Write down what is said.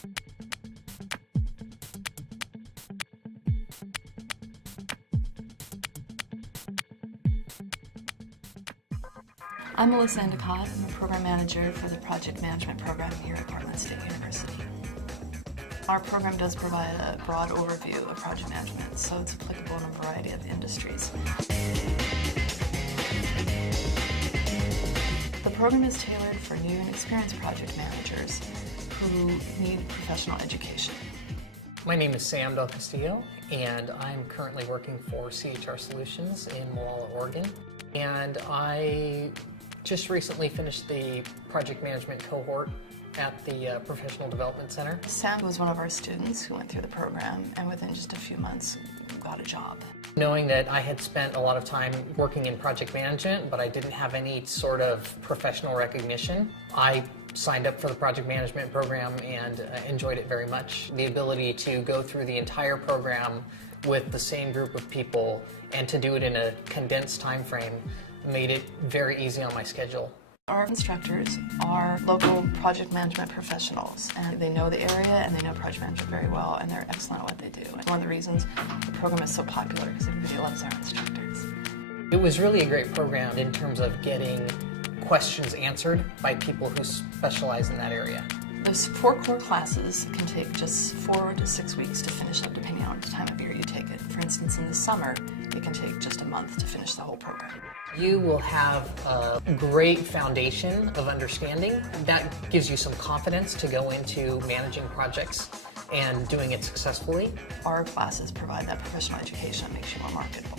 I'm Melissa Endicott. I'm a program manager for the project management program here at Portland State University. Our program does provide a broad overview of project management, so it's applicable in a variety of industries. The program is tailored for new and experienced project managers who need professional education. My name is Sam Del Castillo, and I'm currently working for CHR Solutions in Molalla, Oregon. And I just recently finished the project management cohort at the Professional Development Center. Sam was one of our students who went through the program, and within just a few months got a job. Knowing that I had spent a lot of time working in project management, but I didn't have any sort of professional recognition, I signed up for the project management program and enjoyed it very much. The ability to go through the entire program with the same group of people and to do it in a condensed time frame made it very easy on my schedule. Our instructors are local project management professionals, and they know the area and they know project management very well, and they're excellent at what they do. And one of the reasons the program is so popular is because everybody loves our instructors. It was really a great program in terms of getting questions answered by people who specialize in that area. Those 4 core classes can take just 4 to 6 weeks to finish up, depending on the time of year you take it. For instance, in the summer, it can take just a month to finish the whole program. You will have a great foundation of understanding. That gives you some confidence to go into managing projects and doing it successfully. Our classes provide that professional education that makes you more marketable.